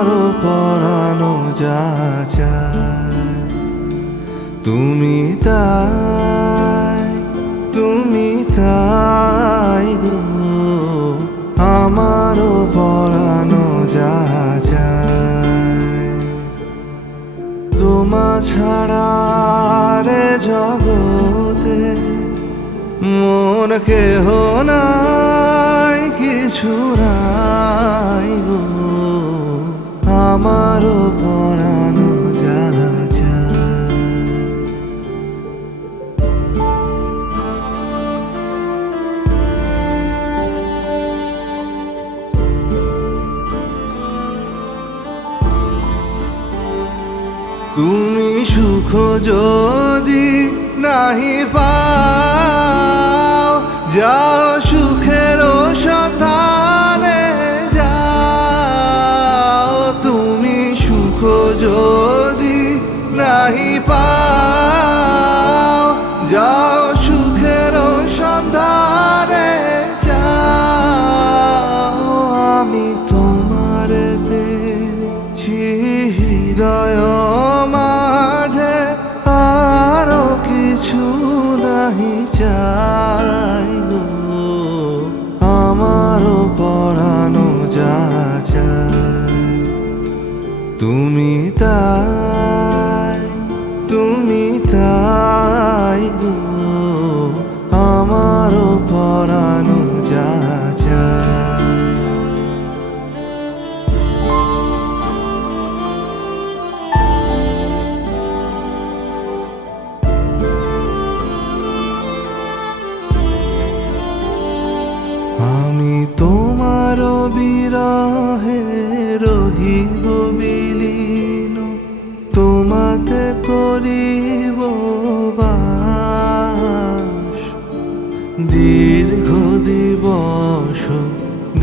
আমারও পরানো যা চায় তুমি তাই গো, আমারও পরানো যা চায়। তোমা ছাড়া রে জগতে মোর কেহ নাই, কিছু নাই গো, আমারও পরানো যা চায়। তুমি সুখ যদি নাহি পাও, যাও সুখের সন্ধানে যাও। তুমি সুখ যদি নাহি পাও, যাও সুখের সন্ধানে যাও। আমি তোমার পেয়েছি হৃদয় মাঝে, আরো কিছু নাহি চাই গো, আমারও পরানো যা চায় তুমি তাই গো, আমারও পরানো যা চায়। আমি তোমার বিরহে রহিব বিলীন, তোমাতে করিব বাস। দীর্ঘ দিবস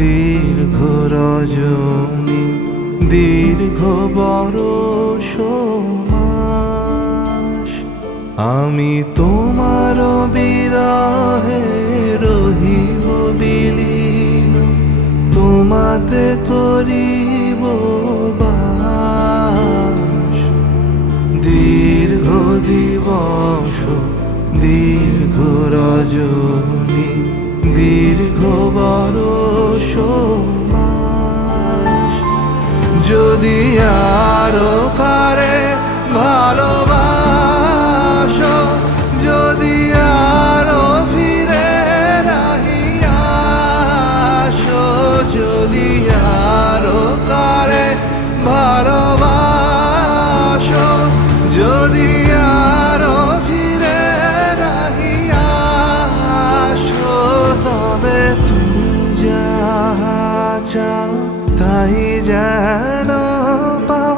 দীর্ঘ রজনী, দীর্ঘ বরষ মাস। আমি তোমার বিরহে রহিব বিলীন, তোমাতে করিব বাস। দীর্ঘ দিবস দীর্ঘ রজনী, দীর্ঘ বরষ মাস। যদি আরো কারে ভালোবাসো, যদি আরো ফিরে নাহি আসো, যদি আরো কারে ভালোবাসো, যদি আরো ফিরে নাহি আসো, তবে তুমি যাহা চাও তাই যেন পাও,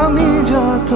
আমি যত